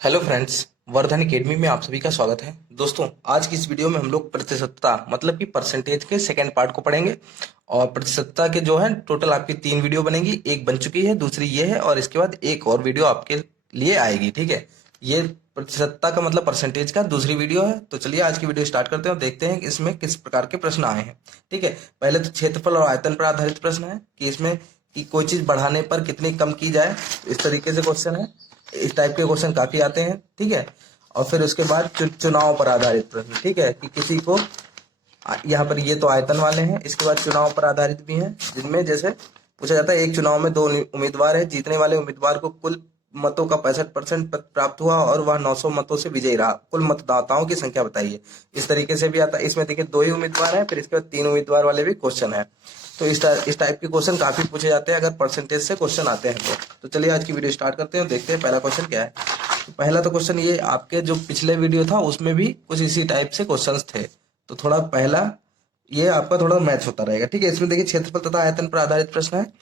Hello friends, Vardhan academy में आप सभी का स्वागत है। दोस्तों, आज की इस वीडियो में हम लोग प्रतिशतता मतलब कि परसेंटेज के सेकंड पार्ट को पढ़ेंगे। और प्रतिशतता के जो है टोटल आपकी 3 वीडियो बनेगी। एक बन चुकी है, दूसरी ये है और इसके बाद एक और वीडियो आपके लिए आएगी। ठीक है, ये प्रतिशतता का मतलब परसेंटेज का दूसरी वीडियो है। तो चलिए आज की वीडियो स्टार्ट करते हैं और देखते हैं कि इसमें किस प्रकार के प्रश्न आए हैं। ठीक है, पहले तो क्षेत्रफल और आयतन पर आधारित प्रश्न है कि इसमें कि कोई चीज बढ़ाने पर कितनी कम की जाए, इस तरीके से क्वेश्चन है। इस टाइप के क्वेश्चन काफी आते हैं। ठीक है, और फिर उसके बाद चुनाव पर आधारित प्रश्न। ठीक है, कि किसी को यहाँ पर ये तो आयतन वाले हैं, इसके बाद चुनाव पर आधारित भी हैं, जिनमें जैसे पूछा जाता है एक चुनाव में 2 उम्मीदवार है, जीतने वाले उम्मीदवार को कुल मतों का 65% प्राप्त हुआ और वह 900 मतों से विजयी रहा, कुल मतदाताओं की संख्या बताइए। इस तरीके से भी आता है। इसमें देखिए 2 ही उम्मीदवार हैं, फिर इसके बाद 3 उम्मीदवार वाले भी क्वेश्चन है। तो इस टाइप के क्वेश्चन काफी पूछे जाते हैं अगर परसेंटेज से क्वेश्चन आते हैं तो चलिए आज की वीडियो स्टार्ट करते हैं, देखते हैं पहला क्वेश्चन क्या है। तो पहला तो क्वेश्चन ये, आपके जो पिछले वीडियो था उसमें भी कुछ इसी टाइप से क्वेश्चंस थे, तो थोड़ा पहला ये आपका थोड़ा मैच होता रहेगा। ठीक है, इसमें देखिए क्षेत्रफल तथा आयतन पर आधारित प्रश्न है।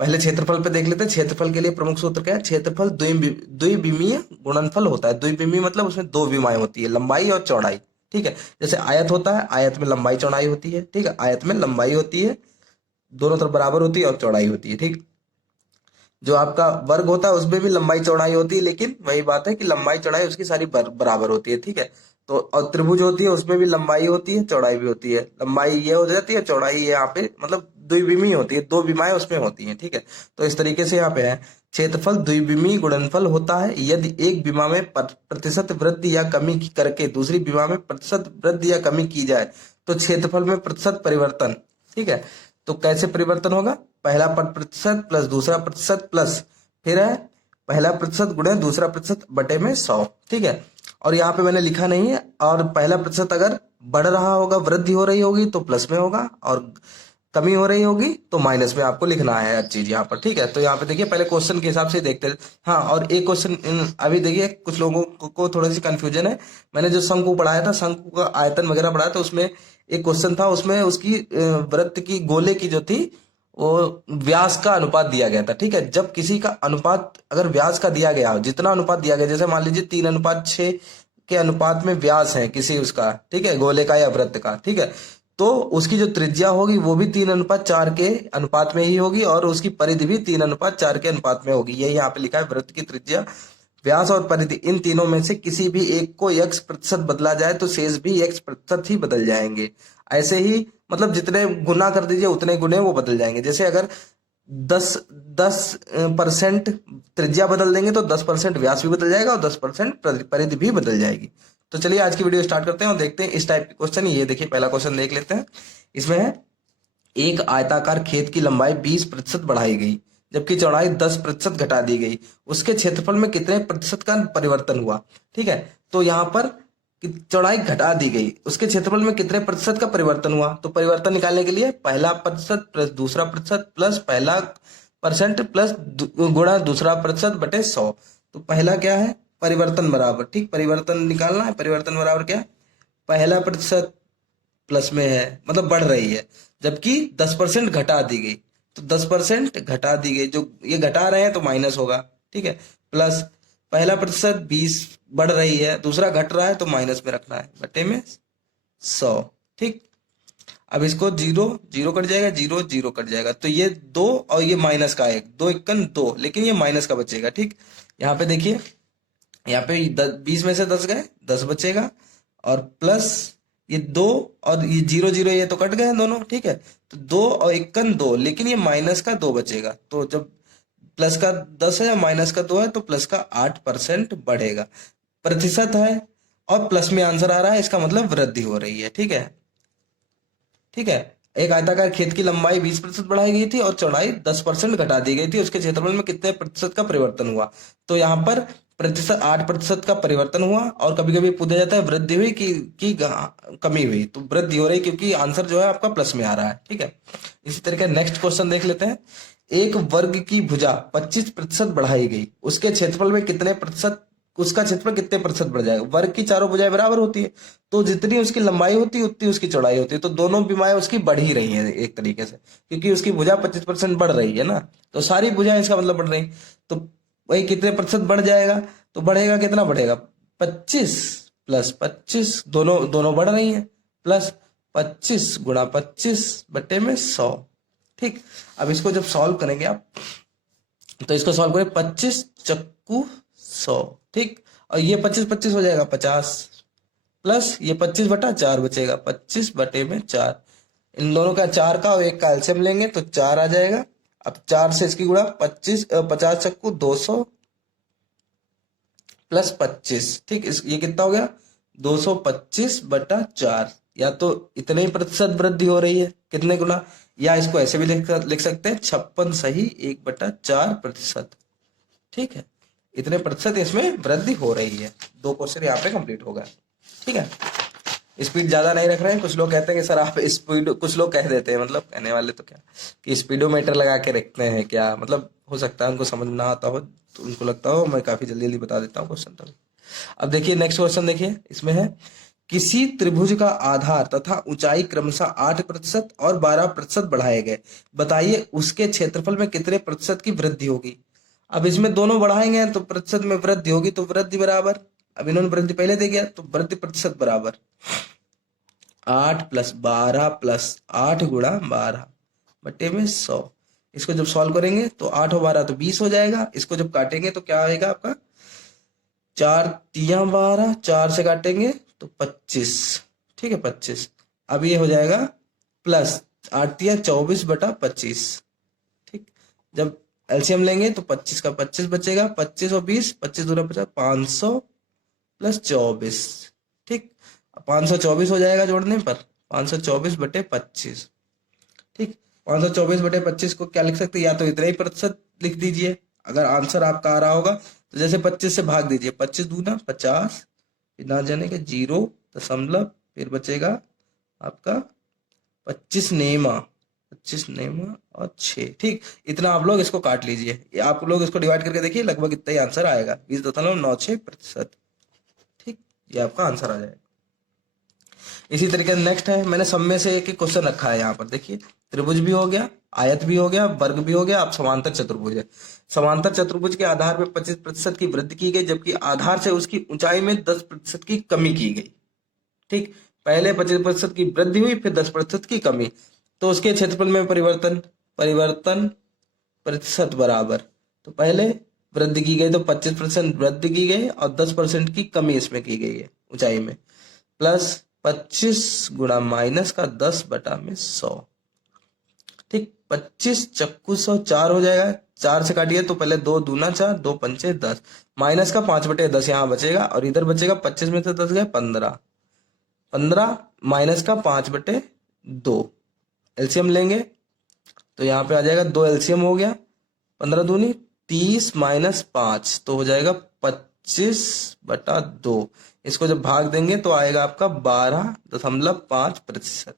पहले क्षेत्रफल पे देख लेते हैं। क्षेत्रफल के लिए प्रमुख सूत्र क्या है? क्षेत्रफल द्विविमीय गुणनफल होता है। द्विविमीय मतलब उसमें 2 विमाएं होती है, लंबाई और चौड़ाई। ठीक है, जैसे आयत होता है, आयत में लंबाई चौड़ाई होती है। ठीक है, आयत में लंबाई होती है, दोनों तरफ बराबर होती है और चौड़ाई होती है। ठीक, जो आपका वर्ग होता है उसमें भी लंबाई चौड़ाई होती है, लेकिन वही बात है कि लंबाई चौड़ाई उसकी सारी बराबर होती है। ठीक है, तो और त्रिभुज होती है उसमें भी लंबाई होती है चौड़ाई भी होती है। लंबाई ये हो जाती है, चौड़ाई ये यहाँ पे मतलब द्विविमीय होती है, 2 विमाएं उसमें होती हैं। ठीक है, तो इस तरीके से यहाँ पे है क्षेत्रफल द्विविमीय गुणनफल होता है यदि एक विमा में प्रतिशत वृद्धि या कमी करके दूसरी विमा में प्रतिशत वृद्धि या कमी की जाए तो क्षेत्रफल में प्रतिशत परिवर्तन। ठीक है, तो कैसे परिवर्तन होगा? पहला प्रतिशत प्लस दूसरा प्रतिशत प्लस फिर है पहला प्रतिशत गुणे दूसरा प्रतिशत बटे में 100। ठीक है, और यहाँ पे मैंने लिखा नहीं है, और पहला प्रतिशत अगर बढ़ रहा होगा, वृद्धि हो रही होगी तो प्लस में होगा, और कमी हो रही होगी तो माइनस में आपको लिखना है हर चीज यहाँ पर। ठीक है, तो यहाँ पे देखिए पहले क्वेश्चन के हिसाब से देखते हैं। हाँ, और एक क्वेश्चन अभी देखिए कुछ लोगों को थोड़ी सी कंफ्यूजन है। मैंने जो शंकु पढ़ाया था, शंकु का आयतन वगैरह पढ़ाया था, उसमें एक क्वेश्चन था, उसमें उसकी वृत्त की गोले की जो थी वो व्यास का अनुपात दिया गया था। ठीक है, जब किसी का अनुपात अगर व्यास का दिया गया हो, जितना अनुपात दिया गया, जैसे मान लीजिए 3:6 के अनुपात में व्यास है किसी उसका, ठीक है, गोले का या वृत्त का। ठीक है, तो उसकी जो त्रिज्या होगी वो भी 3:4 के अनुपात में ही होगी और उसकी परिधि भी 3:4 के अनुपात में होगी। यही यहाँ पे लिखा है, वृत्त की त्रिज्या, व्यास और परिधि, इन तीनों में से किसी भी एक को x प्रतिशत बदला जाए तो शेष भी x प्रतिशत ही बदल जाएंगे। ऐसे ही मतलब जितने गुना कर दीजिए उतने गुने वो बदल जाएंगे। जैसे अगर 10% त्रिज्या बदल देंगे तो 10% व्यास भी बदल जाएगा और 10% परिधि भी बदल जाएगी। तो चलिए आज की वीडियो स्टार्ट करते हैं और देखते हैं इस टाइप के क्वेश्चन। ये देखिए पहला क्वेश्चन देख लेते हैं। इसमें है एक आयताकार खेत की लंबाई 20% बढ़ाई गई जबकि चौड़ाई 10% घटा दी गई, उसके क्षेत्रफल में कितने प्रतिशत का परिवर्तन हुआ? ठीक है, तो यहाँ पर चौड़ाई घटा दी गई, उसके क्षेत्रफल में कितने प्रतिशत का परिवर्तन हुआ? तो परिवर्तन निकालने के लिए पहला प्रतिशत प्लस दूसरा प्रतिशत प्लस पहला परसेंट प्लस गुणा दूसरा प्रतिशत बटे 100। तो पहला क्या है? परिवर्तन बराबर, ठीक, परिवर्तन निकालना है। परिवर्तन बराबर क्या? पहला प्रतिशत प्लस में है मतलब बढ़ रही है, जबकि 10% घटा दी गई, तो 10% घटा दी गई, जो ये घटा रहे हैं तो माइनस होगा। ठीक है, प्लस पहला प्रतिशत 20 बढ़ रही है, दूसरा घट रहा है तो माइनस में रखना है, बटे में 100। ठीक, अब इसको जीरो जीरो कट जाएगा, जीरो जीरो कट जाएगा, तो ये 2 और ये माइनस का 1, 2 × 2, लेकिन ये माइनस का बचेगा। ठीक, यहाँ पे देखिए, यहाँ पे 20 में से 10 गए, 10 बचेगा, और प्लस ये 2 और ये जीरो जीरो ये तो कट गए दोनों। ठीक है, तो 2 और 1 × 2, लेकिन ये माइनस का 2 बचेगा। तो जब प्लस का 10 है माइनस का 2 है तो प्लस का 8% बढ़ेगा। प्रतिशत है और प्लस में आंसर आ रहा है, इसका मतलब वृद्धि हो रही है। ठीक है, ठीक है, एक आयताकार खेत की लंबाई 20% बढ़ाई गई थी और चौड़ाई 10% घटा दी गई थी, उसके क्षेत्रफल में कितने प्रतिशत का परिवर्तन हुआ? तो यहाँ पर प्रतिशत 8% का परिवर्तन हुआ, और कभी कभी पूछा जाता है वृद्धि हुई कि कमी हुई, तो वृद्धि हो रही क्योंकि आंसर जो है आपका प्लस में आ रहा है। ठीक है, इसी तरह नेक्स्ट क्वेश्चन देख लेते हैं। एक वर्ग की भुजा 25% बढ़ाई गई, उसके क्षेत्रफल में कितने प्रतिशत, उसका क्षेत्रफल कितने प्रतिशत बढ़ जाएगा? वर्ग की चारों भुजाएं बराबर होती है, तो जितनी उसकी लंबाई होती है उतनी उसकी चौड़ाई होती है, तो दोनों भुजाएं उसकी बढ़ ही रही है एक तरीके से, क्योंकि उसकी भुजा 25% बढ़ रही है ना, तो सारी भुजाएं इसका मतलब बढ़ रही। तो वही कितने प्रतिशत बढ़ जाएगा, तो बढ़ेगा कितना बढ़ेगा, 25 प्लस 25, दोनों दोनों बढ़ रही हैं, प्लस 25 गुणा 25 बटे में 100। ठीक, अब इसको जब सॉल्व करेंगे आप, तो इसको सॉल्व करें, 25 चक्कू 100। ठीक, और ये 25 25 हो जाएगा 50, प्लस ये 25 बटा 4 बचेगा, 25 बटे में 4। इन दोनों का 4 का और 1 का एलसीएम लेंगे तो 4 आ जाएगा। अब 4 से इसकी गुणा, 50 चक्कू 200 प्लस 25। ठीक, ये कितना हो गया, 225 बटा 4। या तो इतने ही प्रतिशत वृद्धि हो रही है, कितने गुना, या इसको ऐसे भी लिख सकते हैं 56 सही 1/4%। ठीक है, इतने प्रतिशत इसमें वृद्धि हो रही है। 2 क्वेश्चन यहाँ पे कंप्लीट हो गए। ठीक है, स्पीड ज्यादा नहीं रख रहे हैं। कुछ लोग कहते हैं कि सर आप स्पीड, कुछ लोग कह देते हैं, मतलब कहने वाले तो क्या, कि स्पीडोमीटर लगा के रखते हैं क्या, मतलब हो सकता है उनको समझ ना आता हो, तो उनको लगता हो मैं काफी जल्दी जल्दी बता देता हूँ क्वेश्चन। तब अब देखिए नेक्स्ट क्वेश्चन, देखिए इसमें है, किसी त्रिभुज का आधार तथा ऊंचाई क्रमशः 8% और 12% बढ़ाए गए, बताइए उसके क्षेत्रफल में कितने प्रतिशत की वृद्धि होगी। अब इसमें दोनों बढ़ाएंगे तो प्रतिशत में वृद्धि होगी, तो वृद्धि बराबर, अब इन्होंने वृद्धि पहले दे दिया तो वृद्धि प्रतिशत बराबर 8 + 12 + 8 गुणा 12 बटे में 100। इसको जब सॉल्व करेंगे तो 8 और 12 तो 20 हो जाएगा। इसको जब काटेंगे तो क्या आएगा आपका, 4 तिया 12, 4 से काटेंगे तो 25। ठीक है, 25। अब ये हो जाएगा प्लस 8 तिया 24 बटा 25। ठीक, जब एलसीएम लेंगे तो 25 का 25 बचेगा, 25 और 20, 25 दूना 50, 500 + 24। ठीक, 524 हो जाएगा जोड़ने पर, 524 बटे 25। ठीक, 524 बटे 25 को क्या लिख सकते हैं, या तो इतना ही प्रतिशत लिख दीजिए अगर आंसर आपका आ रहा होगा, तो जैसे 25 से भाग दीजिए, 25 दूना 50, ना जाने के 0 दशमलव, फिर बचेगा आपका 25 नेमा, 25 नेमा और 6। ठीक, इतना आप लोग इसको काट लीजिए, आप लोग इसको डिवाइड करके देखिए, लगभग इतना ही आंसर आएगा, 20.96%। ठीक, ये आपका आंसर आ जाएगा। इसी तरीके से नेक्स्ट है, मैंने सब में से एक एक क्वेश्चन रखा है यहाँ पर, देखिए त्रिभुज भी हो गया, आयत भी हो गया, वर्ग भी हो गया, अब समांतर चतुर्भुज है। समांतर चतुर्भुज के आधार पर 25% की वृद्धि की गई, जबकि आधार से उसकी ऊंचाई में 10% की कमी की गई। ठीक, पहले 25% की वृद्धि हुई, फिर 10% की कमी, तो उसके क्षेत्रफल में परिवर्तन प्रतिशत बराबर, तो पहले वृद्धि की गई तो 25% वृद्धि की गई और 10% की कमी इसमें की गई है ऊंचाई में, प्लस 25 गुणा माइनस का 10 बटा में 100। ठीक, 25 चक्कू 100 4 हो जाएगा, 4 से काटिए तो पहले 2 दूना 4, 2 पंचे 10, माइनस का 5 बटे 10 यहाँ बचेगा, और इधर बचेगा 25 में से 10 गए 15, 15 माइनस का 5 बटे 2। एलसीएम लेंगे तो यहाँ पे आ जाएगा 2, एलसीएम हो गया, 15 दूनी 30 माइनस 5 तो हो जाएगा 25 बटा 2। इसको जब भाग देंगे तो आएगा आपका 12.5%,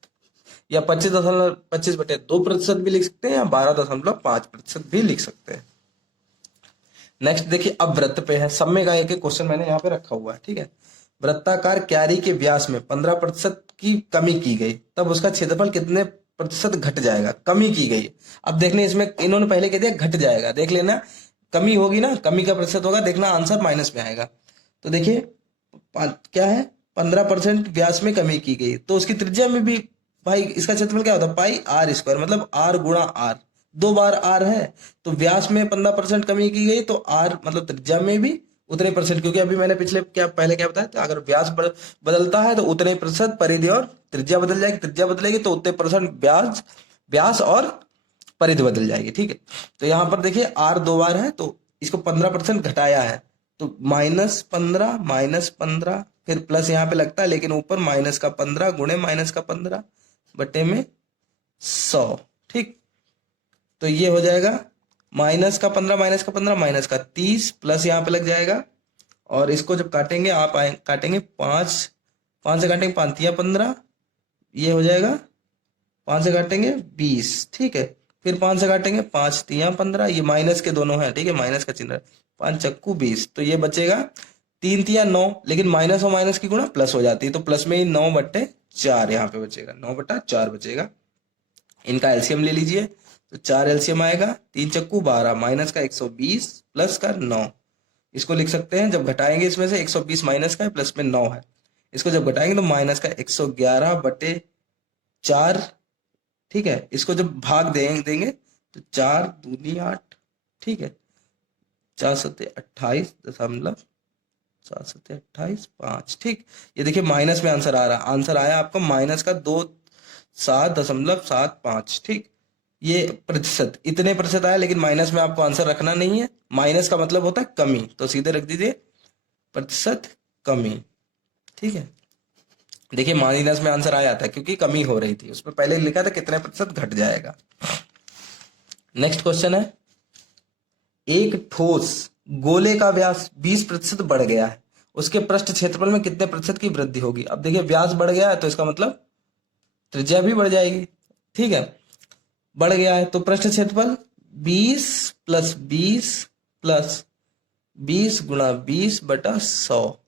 या 25 बटे 2% भी लिख सकते हैं, या 12.5% भी लिख सकते हैं। नेक्स्ट देखिए, अब वृत्त पे है, सब में का एक एक क्वेश्चन मैंने यहाँ पे रखा हुआ है। ठीक है, वृत्ताकार क्यारी के व्यास में 15% की कमी की गई, तब उसका क्षेत्रफल कितने प्रतिशत घट जाएगा, कमी की गई। अब देखने इसमें इन्होंने पहले कह दिया घट जाएगा, देख लेना, कमी होगी ना, कमी का प्रतिशत होगा, देखना आंसर माइनस में आएगा। तो देखिए क्या है, 15% व्यास में कमी की गई, तो उसकी त्रिज्या में भी भाई इसका क्षेत्रफल क्या होता है, पाई आर स्क्वायर, मतलब आर गुणा आर, 2 बार आर है, तो व्यास में 15% कमी की गई, तो आर मतलब त्रिज्या में भी उतने परसेंट, क्योंकि अभी मैंने पहले क्या बताया था, अगर व्यास बदलता है तो उतने प्रतिशत परिधि और त्रिज्या बदल जाएगी, त्रिज्या बदलेगी तो उतने परसेंट व्यास और परिधि बदल जाएगी। ठीक है, तो यहाँ पर देखिए आर 2 बार है, तो इसको 15% घटाया है, तो -15 फिर प्लस यहाँ पे लगता है, लेकिन ऊपर माइनस का 15 गुणे माइनस का 15 बटे में 100। ठीक, तो ये हो जाएगा माइनस का 15 माइनस का 30, प्लस यहाँ पे लग जाएगा, और इसको जब काटेंगे आप काटेंगे 5 से काटेंगे 5 तिया 15, ये हो जाएगा 5 से काटेंगे 20। ठीक है, फिर 5 से काटेंगे 5 तिया 15, ये माइनस के दोनों हैं, ठीक है, माइनस का चिन्ह, 5 चक्कू 20, तो ये बचेगा 3 तिया 9, लेकिन माइनस और माइनस की गुणा प्लस हो जाती है, तो प्लस में ही 9/4 यहाँ पे बचेगा, 9/4 बचेगा। इनका एलसीएम ले लीजिए, तो 4 एलसीएम आएगा, 3 चक्कू 12, माइनस का 120 प्लस का 9। इसको लिख सकते हैं, जब घटाएंगे इसमें से 120 माइनस का है, प्लस में 9 है, इसको जब घटाएंगे तो माइनस का 111 बटे 4। ठीक है, इसको जब भाग देंगे तो 4 दूनी 8। ठीक है, 4 सत्ते 28 7 सत्ते 28 5। ठीक, ये देखिए माइनस में आंसर आ रहा है, आंसर आया आपका माइनस का 27.75। ठीक, ये प्रतिशत, इतने प्रतिशत आया, लेकिन माइनस में आपको आंसर रखना नहीं है। माइनस का मतलब होता है कमी, तो सीधे रख दीजिए प्रतिशत कमी। ठीक है, देखिए माइनस में आंसर आया था क्योंकि कमी हो रही थी, उसमें पहले लिखा था कितने प्रतिशत घट जाएगा। नेक्स्ट क्वेश्चन है, एक ठोस गोले का व्यास 20% बढ़ गया है, उसके पृष्ठ क्षेत्रफल में कितने प्रतिशत की वृद्धि होगी। अब देखिए व्यास बढ़ गया है तो इसका मतलब त्रिज्या भी बढ़ जाएगी। ठीक है, बढ़ गया है तो पृष्ठ क्षेत्रफल 20 प्लस 20 प्लस 20 गुणा 20 बटा 100,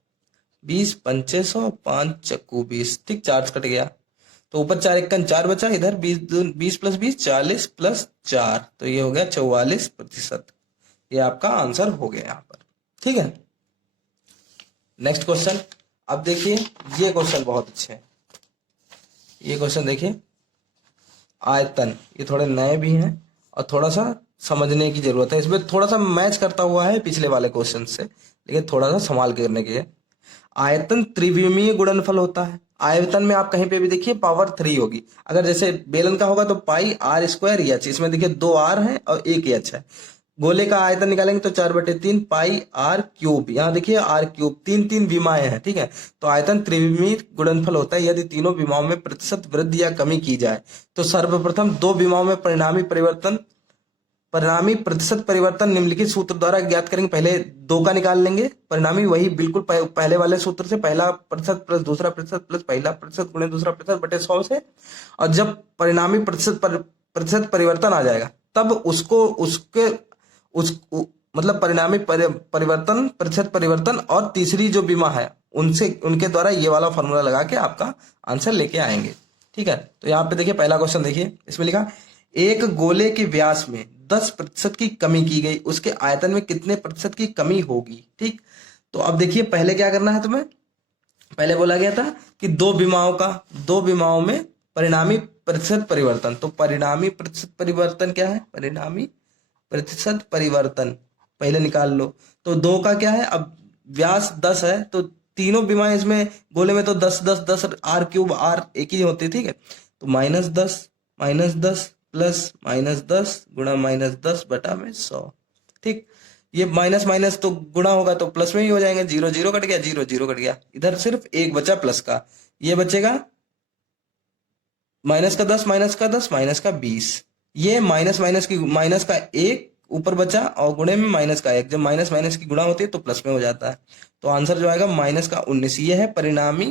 20 पंचे 100, 5 चक्कू 20। ठीक, 4 कट गया तो ऊपर 4 1 4 बचा, इधर 20 प्लस 20 40 प्लस 4, तो ये हो गया 44%। ये आपका आंसर हो गया यहाँ पर। ठीक है, नेक्स्ट क्वेश्चन। अब देखिए ये क्वेश्चन बहुत अच्छे हैं। ये क्वेश्चन देखिए, आयतन, ये थोड़े नए भी हैं और थोड़ा सा समझने की जरूरत है, इसमें थोड़ा सा मैच करता हुआ है पिछले वाले क्वेश्चन से, लेकिन थोड़ा सा संभाल के करने की है। आयतन त्रिविमीय गुणनफल होता है। आयतन में आप कहीं पे भी देखिए पावर 3 होगी, अगर जैसे बेलन का होगा तो पाई आर स्क्वायर एच, इसमें देखिए 2 आर है और 1 एच है। गोले का आयतन निकालेंगे तो 4/3 पाई आर क्यूब, यहाँ देखिए आर क्यूब, 3 विमाएं हैं। ठीक है, तो आयतन त्रिविमीय गुणनफल होता है यदि तीनों विमाओं में प्रतिशत वृद्धि या कमी की जाए। तो सर्वप्रथम दो विमाओं में परिणामी प्रतिशत परिवर्तन निम्नलिखित सूत्र द्वारा ज्ञात करेंगे। पहले 2 का निकाल लेंगे परिणामी, वही बिल्कुल पहले वाले सूत्र से, पहला प्रतिशत प्लस दूसरा प्रतिशत प्लस पहला प्रतिशत गुणे दूसरा प्रतिशत बटे 100 से। और जब परिणामी प्रतिशत परिवर्तन आ जाएगा तब उसको मतलब परिणामी परिवर्तन, प्रतिशत परिवर्तन और तीसरी जो विमा है उनके द्वारा ये वाला फॉर्मूला लगा के आपका आंसर लेके आएंगे। ठीक है, तो यहाँ पे देखिए पहला क्वेश्चन देखिए, इसमें लिखा एक गोले के व्यास में 10% की कमी की गई, उसके आयतन में कितने प्रतिशत की कमी होगी। ठीक, तो अब देखिए पहले क्या करना है तुम्हें, पहले बोला गया था कि दो विमाओं में परिणामी प्रतिशत परिवर्तन, तो परिणामी प्रतिशत परिवर्तन क्या है, परिणामी प्रतिशत परिवर्तन पहले निकाल लो। तो 2 का क्या है, अब व्यास 10 है तो तीनों विमाएं इसमें गोले में तो 10 10 10 आर क्यूब आर एक ही होती है। ठीक है, तो -10 प्लस -10 गुणा -10 बटा में 100। ठीक, ये माइनस माइनस तो गुणा होगा तो प्लस में ही हो जाएंगे, 0 0 कट गया, 0 0 कट गया, इधर सिर्फ एक बचा प्लस का, ये बचेगा -10 -10 ये माइनस का 1 ऊपर बचा और गुणे में -1। जब माइनस माइनस की गुणा होती है तो प्लस में हो जाता है, तो आंसर जो आएगा -19। ये है परिणामी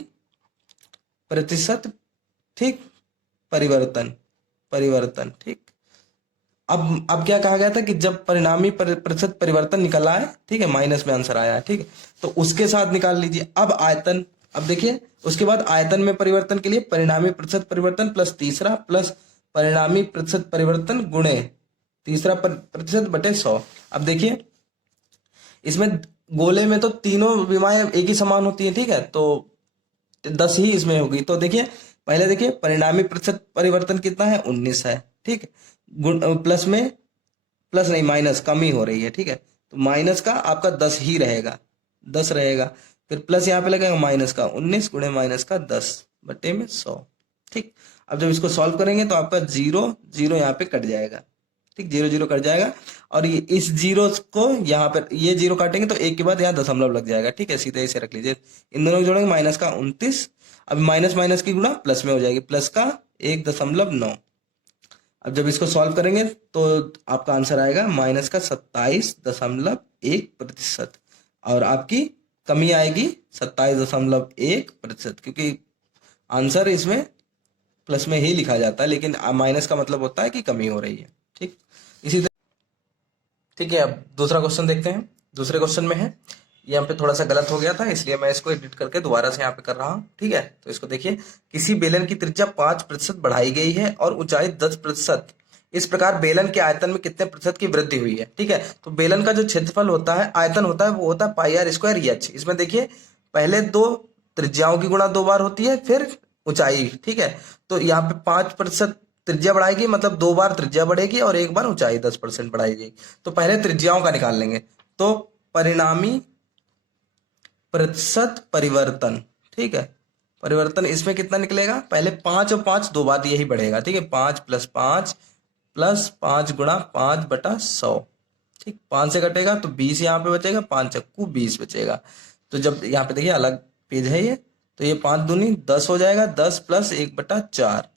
प्रतिशत, ठीक, परिवर्तन। ठीक, अब क्या कहा गया था कि जब परिणामी प्रतिशत परिवर्तन निकल आए, ठीक है, माइनस में आंसर आया है, ठीक है, तो उसके साथ निकाल लीजिए। अब आयतन, अब देखिए उसके बाद आयतन में परिवर्तन के लिए परिणामी प्रतिशत परिवर्तन प्लस तीसरा प्लस परिणामी प्रतिशत परिवर्तन गुणे तीसरा प्रतिशत बटे 100। अब देखिए इसमें गोले में तो तीनों विमाएं एक ही समान होती है, ठीक है, तो 10 ही इसमें होगी। तो देखिए पहले देखिए परिणामी प्रतिशत परिवर्तन कितना है, 19 है। ठीक, प्लस में प्लस नहीं माइनस कमी हो रही है, ठीक है, तो माइनस का आपका 10 ही रहेगा, 10 रहेगा, फिर प्लस यहाँ पे लगेगा माइनस का 19 गुणे माइनस का 10 बटे में 100। ठीक, अब जब इसको सॉल्व करेंगे तो आपका 0 0 यहाँ पे कट जाएगा, ठीक, 0 0 कट जाएगा और ये इस जीरो को यहाँ पर ये 0 काटेंगे तो एक के बाद यहाँ दशमलव लग जाएगा, ठीक है, सीधे इसे रख लीजिए, इन दोनों को जोड़ेंगे माइनस का 29, अब माइनस माइनस की गुणा प्लस में हो जाएगी, प्लस का 1.9। अब जब इसको सॉल्व करेंगे तो आपका आंसर आएगा माइनस का 27.1%, और आपकी कमी आएगी 27.1%, क्योंकि आंसर इसमें प्लस में ही लिखा जाता है, लेकिन माइनस का मतलब होता है कि कमी हो रही है। ठीक, इसी तरह, ठीक है, अब दूसरा क्वेश्चन देखते हैं। दूसरे क्वेश्चन में है, यहाँ पे थोड़ा सा गलत हो गया था इसलिए मैं इसको एडिट करके दोबारा से यहाँ पे कर रहा हूँ, ठीक है। तो इसको देखिए, किसी बेलन की त्रिज्या 5% बढ़ाई गई है और ऊंचाई 10% इस प्रकार बेलन के आयतन में कितने प्रतिशत की वृद्धि हुई है। ठीक है, तो बेलन का जो क्षेत्रफल होता है, आयतन होता है, वो होता है पाई आर स्क्वायर एच। इसमें देखिए पहले दो त्रिज्याओं की गुणा दो बार होती है, फिर ऊंचाई। ठीक है, तो यहाँ पे 5% त्रिज्या बढ़ाएगी, मतलब दो बार त्रिज्या बढ़ेगी और एक बार ऊंचाई 10% बढ़ाएगी। तो पहले त्रिज्याओं का निकाल लेंगे, तो परिणामी प्रतिशत परिवर्तन। ठीक है, परिवर्तन इसमें कितना निकलेगा, पहले 5 और 5 दो बार यही बढ़ेगा। ठीक है, 5 + 5 गुणा 5/100। ठीक, 5 से कटेगा तो 20 यहाँ पे बचेगा, 5 चक्कू 20 बचेगा। तो जब यहाँ पे देखिए अलग पेज है ये, तो ये 5 दूनी 10 हो जाएगा, 10 + 1/4।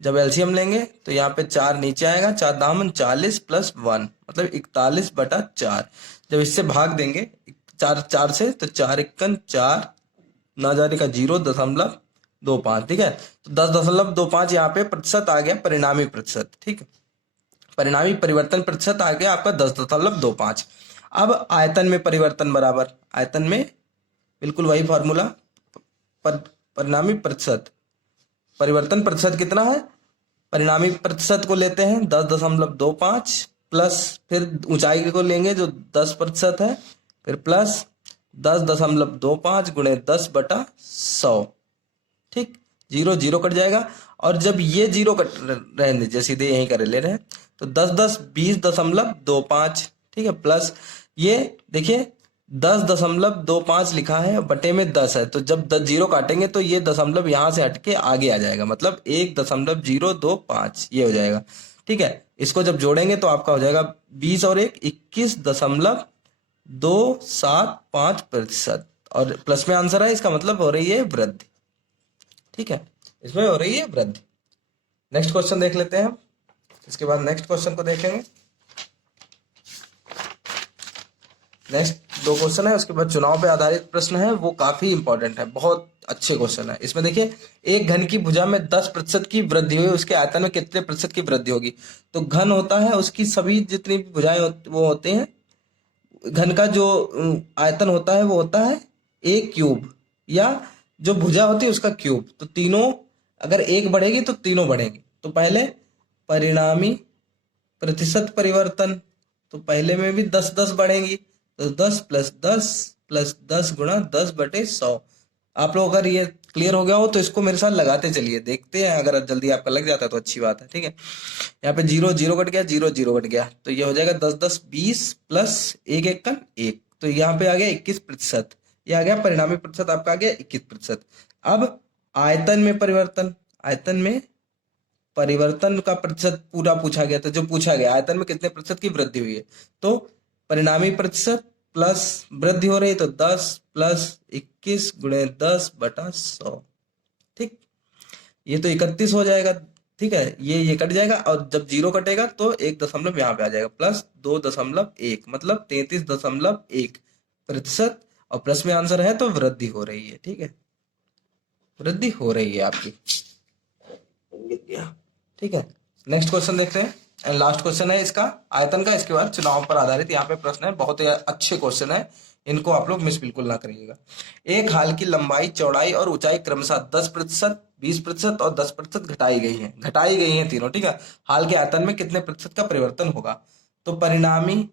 जब एलसीएम लेंगे तो यहाँ पे 4 नीचे आएगा, 4 दामन 40 + 1 मतलब 41/4। जब इससे भाग देंगे 4 से, तो 4 × 4 ना जाने का 0.25। ठीक है, तो 10.25 यहाँ पे प्रतिशत आ गया, परिणामी प्रतिशत। ठीक है, परिणामी परिवर्तन प्रतिशत आ गया आपका 10.25। अब आयतन में परिवर्तन बराबर आयतन में बिल्कुल वही फॉर्मूला, परिणामी प्रतिशत परिवर्तन प्रतिशत कितना है, परिणामी प्रतिशत को लेते हैं 10.25 प्लस, फिर ऊंचाई को लेंगे जो 10% है, फिर प्लस 10.25 गुणे 10/100। ठीक, 0 0 कट जाएगा, और जब ये 0 कट रहने दीजिए, सीधे यहीं कर ले रहे हैं, तो 10 20.25। ठीक है, प्लस ये देखिए 10.25 लिखा है, बटे में 10 है, तो जब 10 0 काटेंगे तो ये दशमलव यहाँ से हटके आगे आ जाएगा, मतलब 1.025 ये हो जाएगा। ठीक है, इसको जब जोड़ेंगे तो आपका हो जाएगा 20 और 1 21.275%, और प्लस में आंसर है, इसका मतलब हो रही है वृद्धि। ठीक है, इसमें हो रही है वृद्धि। नेक्स्ट क्वेश्चन देख लेते हैं, इसके बाद नेक्स्ट क्वेश्चन को देखेंगे। नेक्स्ट 2 क्वेश्चन है, उसके बाद चुनाव पे आधारित प्रश्न है, वो काफी इंपॉर्टेंट है, बहुत अच्छे क्वेश्चन है। इसमें देखिए एक घन की भुजा में 10% की वृद्धि हुई, उसके आयतन में कितने प्रतिशत की वृद्धि होगी। तो घन होता है, उसकी सभी जितनी भी भुजाएं वो होते हैं, घन का जो आयतन होता है वो होता है a क्यूब, या जो भुजा होती है उसका क्यूब। तो तीनों अगर एक बढ़ेगी तो तीनों बढ़ेंगे। तो पहले परिणामी प्रतिशत परिवर्तन, तो पहले में भी 10 बढ़ेंगी, तो 10 + 10 + 10 गुणा 10/100। आप लोग अगर ये क्लियर हो गया हो तो इसको मेरे साथ लगाते चलिए, देखते हैं, अगर जल्दी आपका लग जाता है तो अच्छी बात है। ठीक है, यहाँ पे 0 0 कट गया, 0 0 कट गया, तो ये हो जाएगा 10 10 20 प्लस 1 1 1, तो यहाँ पे आ गया 21%। ये आ गया परिणामी प्रतिशत, आपका आ गया 21%। अब आयतन में परिवर्तन, आयतन में परिवर्तन का प्रतिशत पूरा पूछा गया था, जो पूछा गया आयतन में कितने प्रतिशत की वृद्धि हुई है, तो परिणामी प्रतिशत प्लस वृद्धि हो रही, तो 10 + 21 गुणे 10/100। ठीक, ये तो 31 हो जाएगा। ठीक है, ये कट जाएगा, और जब 0 कटेगा तो 1 दशमलव यहाँ पे आ जाएगा, प्लस 2.1 मतलब 33.1%, और प्लस में आंसर है तो वृद्धि हो रही है। ठीक है, वृद्धि हो रही है आपकी। ठीक है, नेक्स्ट क्वेश्चन देखते हैं, एंड लास्ट क्वेश्चन है इसका आयतन का, इसके बाद चुनाव पर आधारित यहाँ पे प्रश्न है, बहुत ही अच्छे क्वेश्चन है, इनको आप लोग मिस बिल्कुल ना करिएगा। एक हाल की लंबाई, चौड़ाई और ऊंचाई क्रमशः 10%, 20% और 10% घटाई गई है तीनों। ठीक है, हाल के आयतन में कितने प्रतिशत का परिवर्तन होगा। तो परिणामी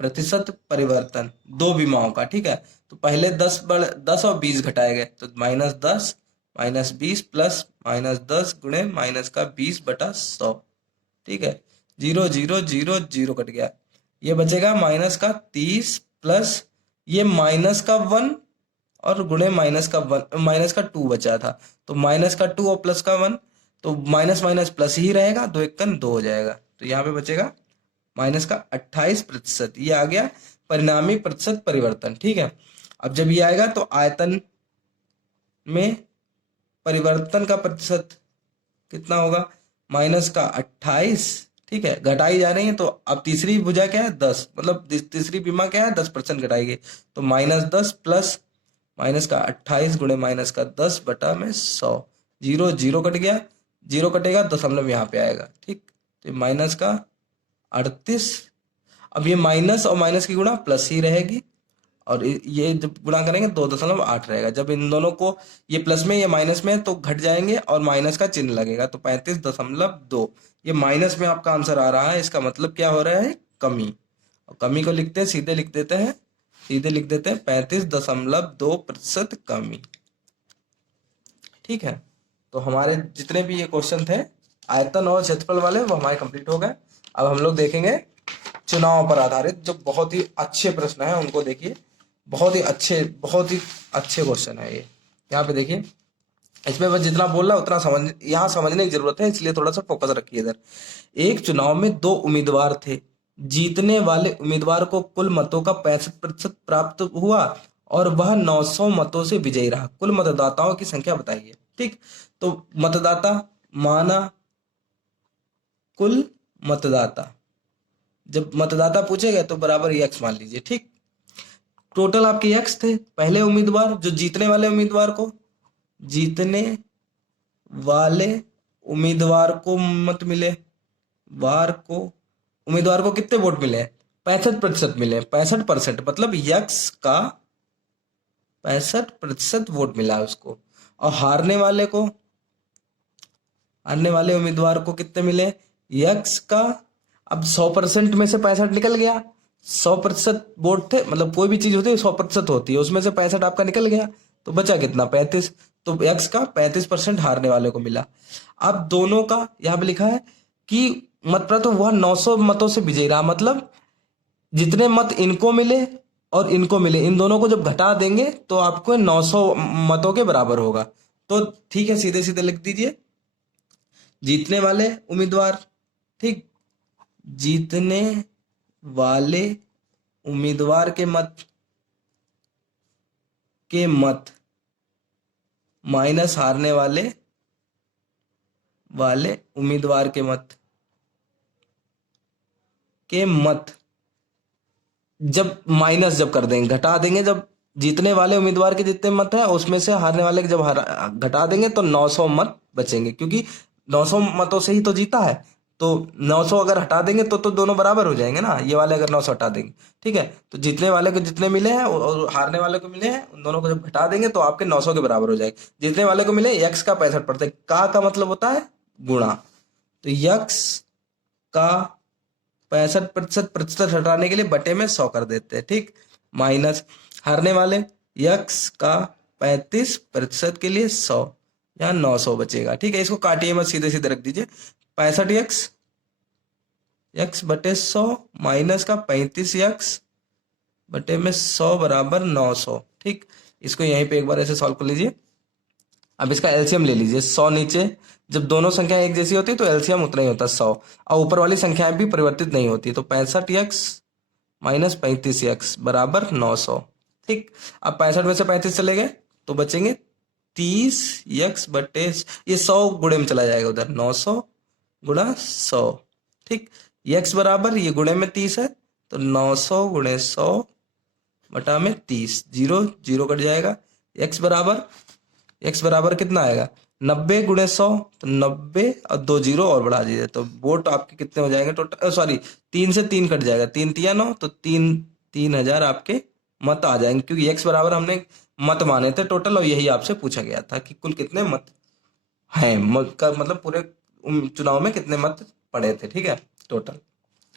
प्रतिशत परिवर्तन दो विमाओं का। ठीक है, तो पहले 10 और 20 घटाए गए, तो -10 -20 प्लस -10 गुणे -20/100। ठीक है, 0 0 0 0 कट गया, ये बचेगा -30 प्लस ये -1 और गुणे -2 बचा था, तो -2 और +1, तो माइनस माइनस प्लस ही रहेगा, 2 1 2 हो जाएगा, तो यहाँ पे बचेगा -28%। ये आ गया परिणामी प्रतिशत परिवर्तन। ठीक है, अब जब ये आएगा तो आयतन में परिवर्तन का प्रतिशत कितना होगा, -28। ठीक है, घटाई जा रही है, तो अब तीसरी भुजा क्या है 10, मतलब तीसरी विमा क्या है 10% घटाएगी, तो -10 प्लस -28 गुणे -10/100। 0 0 कट गया, 0 कटेगा दशमलव यहाँ पे आएगा। ठीक, तो -38। अब ये माइनस और माइनस की गुणा प्लस ही रहेगी, और ये जब गुणा करेंगे 2.8 रहेगा। जब इन दोनों को, ये प्लस में ये माइनस में है, तो घट जाएंगे और माइनस का चिन्ह लगेगा, तो 35.2। ये माइनस में आपका आंसर आ रहा है, इसका मतलब क्या हो रहा है, कमी। और कमी को लिखते हैं, सीधे लिख देते हैं, 35.2% कमी। ठीक है, तो हमारे जितने भी ये क्वेश्चन थे आयतन और क्षेत्रफल वाले, वो हमारे कंप्लीट हो गए। अब हम लोग देखेंगे चुनाव पर आधारित जो बहुत ही अच्छे प्रश्न हैं, उनको देखिए। बहुत ही अच्छे क्वेश्चन है ये। यहाँ पे देखिए, इसमें बस जितना बोल रहा है उतना यहाँ समझने की जरूरत है, इसलिए थोड़ा सा फोकस रखिए इधर। एक चुनाव में 2 उम्मीदवार थे। जीतने वाले उम्मीदवार को कुल मतों का 65% प्राप्त हुआ और वह 900 मतों से विजयी रहा। कुल मतदाताओं की संख्या बताइए। ठीक, तो मतदाता माना कुल मतदाता, जब मतदाता पूछे गए तो बराबर एक्स मान लीजिए। ठीक, टोटल आपके एक्स थे। पहले उम्मीदवार जो जीतने वाले उम्मीदवार को मत मिले, उम्मीदवार को कितने वोट मिले, 65% मिले। 65% मतलब यक्स का 65% वोट मिला है उसको। और हारने वाले उम्मीदवार को कितने मिले, यक्स का, अब 100% में से 65 निकल गया। 100% वोट थे, मतलब कोई भी चीज होती है 100% होती है, उसमें से 65 आपका निकल गया, तो बचा कितना, 35। तो एक्स का 35% हारने वाले को मिला। अब दोनों का यहाँ पे लिखा है कि मत प्राप्त हुआ 900 मतों से विजयी रहा, मतलब जितने मत इनको मिले और इनको मिले, इन दोनों को जब घटा देंगे तो आपको 900 मतों के बराबर होगा। तो ठीक है, सीधे सीधे लिख दीजिए जीतने वाले उम्मीदवार। ठीक, जीतने वाले उम्मीदवार के मत माइनस हारने वाले उम्मीदवार के मत जब माइनस जब कर देंगे, घटा देंगे, जब जीतने वाले उम्मीदवार के जितने मत है उसमें से हारने वाले के जब घटा देंगे तो 900 मत बचेंगे, क्योंकि 900 मतों से ही तो जीता है। तो 900 अगर हटा देंगे तो दोनों बराबर हो जाएंगे ना, ये वाले अगर 900 हटा देंगे। ठीक है, तो जीतने वाले को जितने मिले हैं और हारने वाले को मिले हैं, उन दोनों को जब घटा देंगे तो आपके 900 के बराबर हो जाएगी। जीतने वाले को मिले यक्स का 65%, का मतलब होता है गुणा, तो यक्स का 65% हटाने के लिए बटे में 100 कर देते हैं। ठीक, माइनस हारने वाले यक्स का 35% के लिए 100, यहाँ 900 बचेगा। ठीक है, इसको काटिए मत, सीधे सीधे रख दीजिए। 65 यक्स बटे 100 माइनस का 35 यक्स बटे में 100 बराबर 900। ठीक, इसको यहीं पे एक बार ऐसे सॉल्व कर लीजिए। अब इसका एलसीएम ले लीजिए। 100 नीचे, जब दोनों संख्या एक जैसी होती है तो एलसीएम उतना ही होता है 100, और ऊपर वाली संख्याएं भी परिवर्तित नहीं होती, तो 65 माइनस 35 बराबर 900। ठीक, अब 65 में से 35 चले गए तो बचेंगे 30 बटे, ये 100 गुणे में चला जाएगा उधर, 900 गुणा 100। ठीक, यक्स बराबर ये गुणे में 30 है, तो 900 गुणे 100 बटा में 30, 0 0 कट जाएगा। एक्स बराबर कितना आएगा, 90 गुणे 100, तो 90 और 2 जीरो और बढ़ा दीजिए, तो वोट आपके कितने हो जाएंगे टोटल, सॉरी 3 से 3 कट जाएगा, 3 तिया 9, तो 3000 आपके मत आ जाएंगे, क्योंकि एक्स बराबर हमने मत माने थे टोटल, और यही आपसे पूछा गया था कि कुल कितने मत हैं, मत का मतलब पूरे चुनाव में कितने मत पड़े थे। ठीक है, टोटल।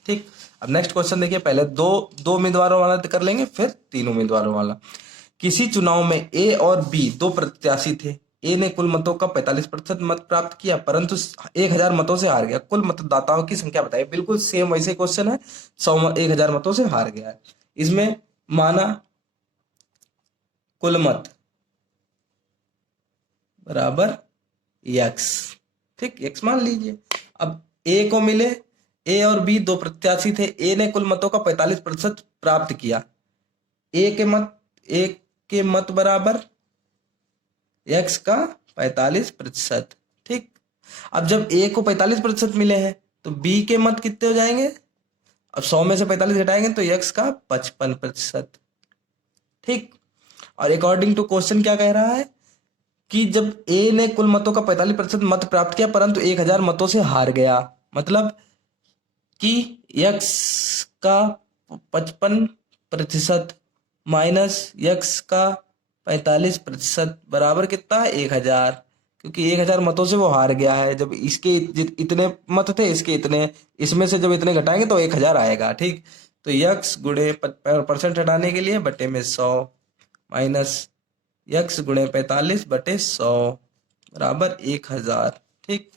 ठीक, अब नेक्स्ट क्वेश्चन देखिए। पहले दो उम्मीदवारों वाला कर लेंगे, फिर 3 उम्मीदवारों वाला। किसी चुनाव में ए और बी 2 प्रत्याशी थे। ए ने कुल मतों का 45% मत प्राप्त किया, परंतु 1000 मतों से हार गया। कुल मतदाताओं की संख्या बताइए। बिल्कुल सेम वैसे क्वेश्चन है, 1000 मतों से हार गया है। इसमें माना कुल मत बराबर यक्स। ठीक, यक्स मान लीजिए। अब ए को मिले, ए और बी 2 प्रत्याशी थे। ए ने कुल मतों का 45% प्राप्त किया। ए के मत बराबर एक्स का 45%। ठीक, अब जब ए को 45% मिले हैं तो बी के मत कितने हो जाएंगे, अब 100 में से 45 घटाएंगे तो एक्स का 55%। ठीक, और अकॉर्डिंग टू क्वेश्चन क्या कह रहा है कि जब ए ने कुल मतों का 45% मत प्राप्त किया परंतु 1000 मतों से हार गया, मतलब कि एक्स का 55% माइनस यक्स का 45% बराबर कितना है 1000, क्योंकि 1000 मतों से वो हार गया है। जब इसके इतने मत थे, इसके इतने, इसमें से जब इतने घटाएंगे तो 1000 आएगा। ठीक, तो यक्स गुणे परसेंट हटाने के लिए बटे में 100 माइनस यक्स गुणे 45 बटे 100 बराबर 1000। ठीक,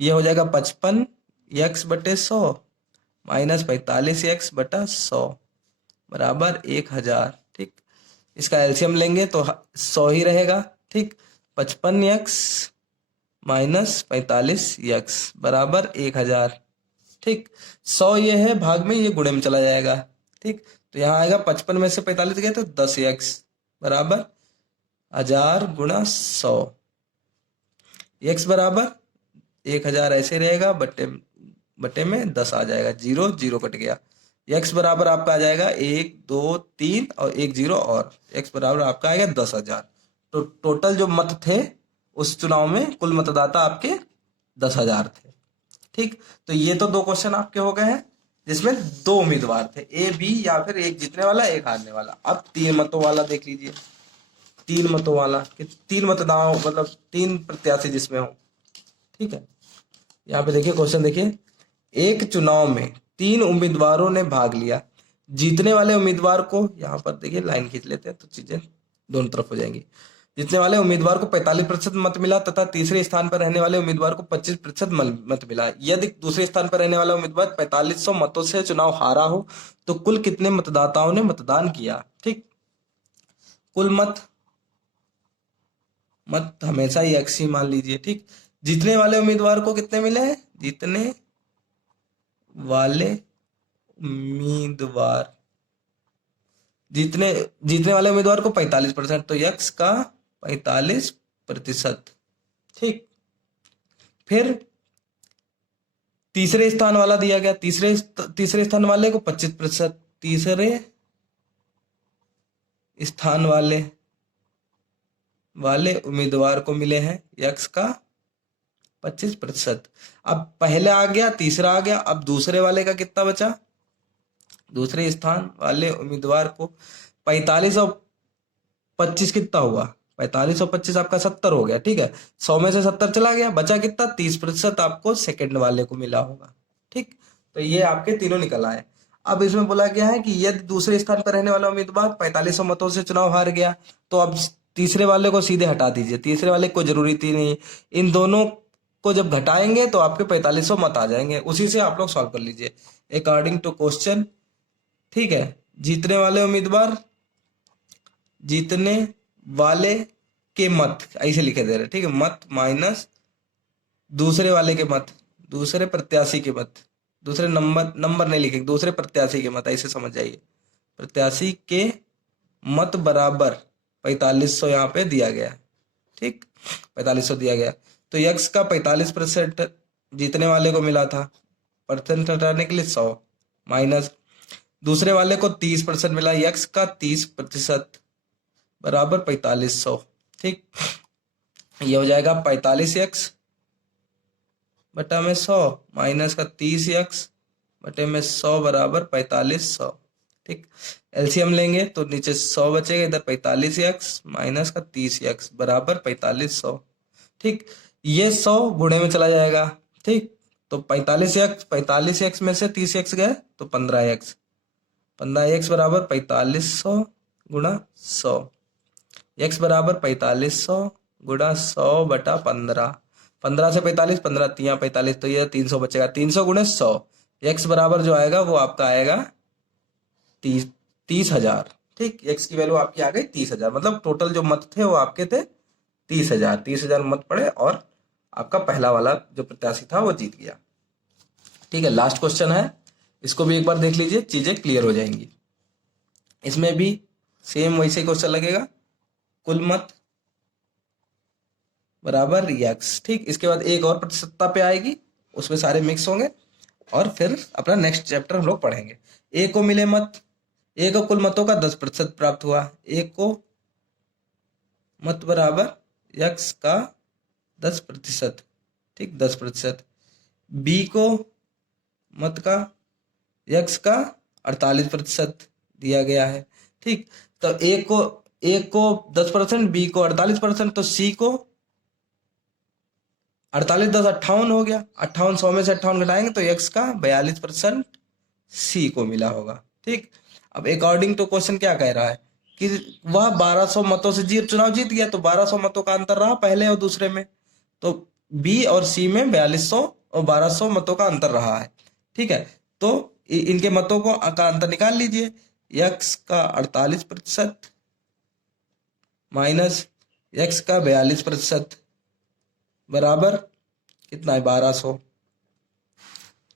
ये हो जाएगा 55 यक्स बटे 100 माइनस 45 यक्स बटा 100 बराबर 1000। ठीक, इसका एलसीएम लेंगे तो 100 ही रहेगा। ठीक, 55 यक्स माइनस 45 यक्स बराबर 1000। ठीक, 100 ये है भाग में, ये गुणे में चला जाएगा। ठीक, तो यहाँ आएगा 55 में से 45 गए तो 10 यक्स बराबर 1000 गुणा 100। यक्स बराबर 1000 ऐसे रहेगा, बटे बटे में 10 आ जाएगा, 0 0 कट गया। यक्स बराबर आपका आ जाएगा 1 2 3 और 1 0, और यक्स बराबर आपका आएगा 10,000। तो टोटल जो मत थे उस चुनाव में, कुल मतदाता आपके 10,000 थे। ठीक, तो ये तो 2 क्वेश्चन आपके हो गए हैं जिसमें 2 उम्मीदवार थे, ए बी, या फिर एक जीतने वाला एक हारने वाला। अब 3 मतों वाला देख लीजिए। 3 मतों वाला कि 3 मतदान मतलब 3 प्रत्याशी जिसमें हो। ठीक है, यहाँ पे देखिए क्वेश्चन देखिए, एक चुनाव में 3 उम्मीदवारों ने भाग लिया। जीतने वाले उम्मीदवार को, यहाँ पर देखिए लाइन खींच लेते हैं तो चीजें दोनों तरफ हो जाएंगी। जीतने वाले उम्मीदवार को 45% मत मिला तथा तीसरे स्थान पर रहने वाले उम्मीदवार को 25% मत मिला। यदि दूसरे स्थान पर रहने वाला उम्मीदवार 4500 मतों से चुनाव हारा हो तो कुल कितने मतदाताओं ने मतदान किया। ठीक, कुल मत हमेशा ही एक्स ही मान लीजिए। ठीक, जीतने वाले उम्मीदवार को कितने मिले हैं, जीतने वाले उम्मीदवार, जीतने वाले उम्मीदवार को 45%, तो यक्स का 45%। ठीक, फिर तीसरे स्थान वाला दिया गया, तीसरे स्थान वाले को 25%, तीसरे स्थान वाले उम्मीदवार को मिले हैं यक्स का 25%। अब पहले आ गया, तीसरा आ गया, अब दूसरे वाले का कितना बचा, दूसरे स्थान वाले उम्मीदवार को 45 और 25 कितना हुआ, 45 और 25 आपका 70 हो गया। ठीक है, 100 में से 70 चला गया, बचा कितना 30% आपको सेकंड वाले को मिला होगा। ठीक, तो ये आपके तीनों निकल आए। अब इसमें बोला गया है कि यदि दूसरे स्थान पर रहने वाला उम्मीदवार 4500 मतों से चुनाव हार गया तो अब तीसरे वाले को सीधे हटा दीजिए, तीसरे वाले को जरूरत ही नहीं। इन दोनों को जब घटाएंगे तो आपके 4500 मत आ जाएंगे, उसी से आप लोग सॉल्व कर लीजिए अकॉर्डिंग टू क्वेश्चन। ठीक है, जीतने वाले उम्मीदवार, जीतने वाले के मत ऐसे लिखे दे रहे। ठीक है, मत माइनस दूसरे वाले के मत, दूसरे प्रत्याशी के मत, दूसरे नंबर नहीं लिखे, दूसरे प्रत्याशी के मत, ऐसे समझ जाइए। प्रत्याशी के मत बराबर 4500 यहाँ पे दिया गया है। ठीक, 4500 दिया गया, तो यक्स का 45% जीतने वाले को मिला था, परसेंट हटाने के लिए 100 माइनस दूसरे वाले को 30% मिला, यक्स का 30% बराबर 4500। ठीक, ये हो जाएगा 45 यक्स बटा में 100 माइनस का 30 यक्स बटे में 100 बराबर 4500। ठीक, एलसीएम लेंगे तो नीचे 100 बचेगा, इधर 45 यक्स माइनस का 30 यक्स बराबर 4500। ठीक, ये 100 गुणे में चला जाएगा। ठीक, तो 45 यक्स में से 30 यक्स गए तो 15 यक्स, 15 यक्स बराबर 4500 गुणा 100, यक्स बराबर 4500 गुणा 100 बटा 15, 15 से 45, 15 तिया 45, तो ये 300 बचेगा, 300 गुणे 100, यक्स बराबर जो आएगा वो आपका आएगा 30,000। ठीक, यक्स की वैल्यू आपकी आ गई 30,000, मतलब टोटल जो मत थे वो आपके थे 30,000 मत पड़े और आपका पहला वाला जो प्रत्याशी था वो जीत गया। ठीक है, लास्ट क्वेश्चन है, इसको भी एक बार देख लीजिए, चीजें क्लियर हो जाएंगी। इसमें भी सेम वैसे ही क्वेश्चन लगेगा, कुल मत बराबर यक्स। ठीक, इसके बाद एक और प्रतिशतता पे आएगी, उसमें सारे मिक्स होंगे और फिर अपना नेक्स्ट चैप्टर हम लोग पढ़ेंगे। ए को मिले मत, ए को कुल मतों का 10% प्राप्त हुआ, ए को मत बराबर यक्स का 10%। ठीक, 10%। बी को मत का यक्स का 48% दिया गया है। ठीक, तो ए को 10%, बी को 48%, तो सी को 48 10 58 हो गया। 58 100 में से 58 घटाएंगे तो एक्स का 42% सी को मिला होगा। ठीक, अब अकॉर्डिंग टू क्वेश्चन क्या कह रहा है कि वह 1200 मतों से जीत चुनाव जीत गया, तो 1200 मतों का अंतर रहा पहले और दूसरे में, तो बी और सी में 4200 और 1200 मतों का अंतर रहा है। ठीक है, तो इनके मतों का अंतर निकाल लीजिए। एक्स का 48% माइनस एक्स का 42% बराबर कितना है, 1200।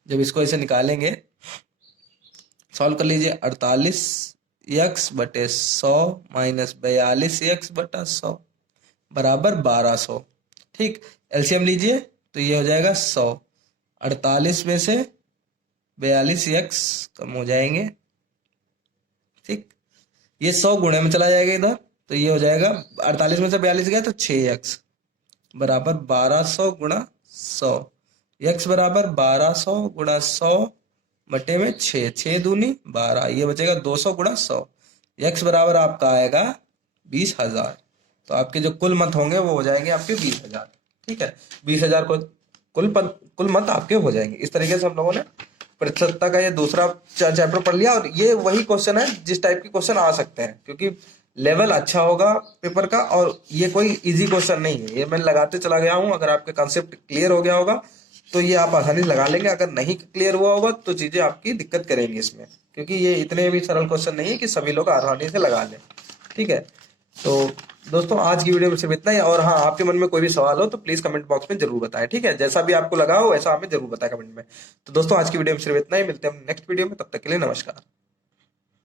जब इसको ऐसे निकालेंगे, सॉल्व कर लीजिए, 48 एक्स बटे 100 माइनस 42 एक्स बटा 100 बराबर 1200। ठीक, एलसीएम लीजिए तो ये हो जाएगा 100, 48 में से 42 एक्स कम हो जाएंगे। ठीक, ये 100 गुणे में चला जाएगा इधर, तो ये हो जाएगा 48 में से 42 गया तो 6x बराबर 1200 गुणा 100। x बराबर 1200 गुणा 100 बटे में 6 दूनी 12, ये बचेगा 200 गुणा 100। x बराबर आपका आएगा 20,000। तो आपके जो कुल मत होंगे वो हो जाएंगे आपके 20,000। ठीक है, 20,000 को कुल मत आपके हो जाएंगे। इस तरीके से हम लोगों ने प्रतिशतता का ये दूसरा चैप्टर पढ़ लिया, और ये वही क्वेश्चन है जिस टाइप के क्वेश्चन आ सकते हैं, क्योंकि लेवल अच्छा होगा पेपर का, और ये कोई इजी क्वेश्चन नहीं है। ये मैं लगाते चला गया हूं, अगर आपके कॉन्सेप्ट क्लियर हो गया होगा तो ये आप आसानी से लगा लेंगे। अगर नहीं क्लियर हुआ होगा तो चीजें आपकी दिक्कत करेंगी इसमें, क्योंकि ये इतने भी सरल क्वेश्चन नहीं है कि सभी लोग आसानी से लगा लें। ठीक है, तो दोस्तों आज की वीडियो में सिर्फ इतना ही। और हाँ, आपके मन में कोई भी सवाल हो तो प्लीज कमेंट बॉक्स में जरूर बताएं। ठीक है, जैसा भी आपको लगा हो वैसा हमें जरूर बताएं कमेंट में। तो दोस्तों आज की वीडियो में सिर्फ इतना ही, मिलते हैं नेक्स्ट वीडियो में, तब तक के लिए नमस्कार।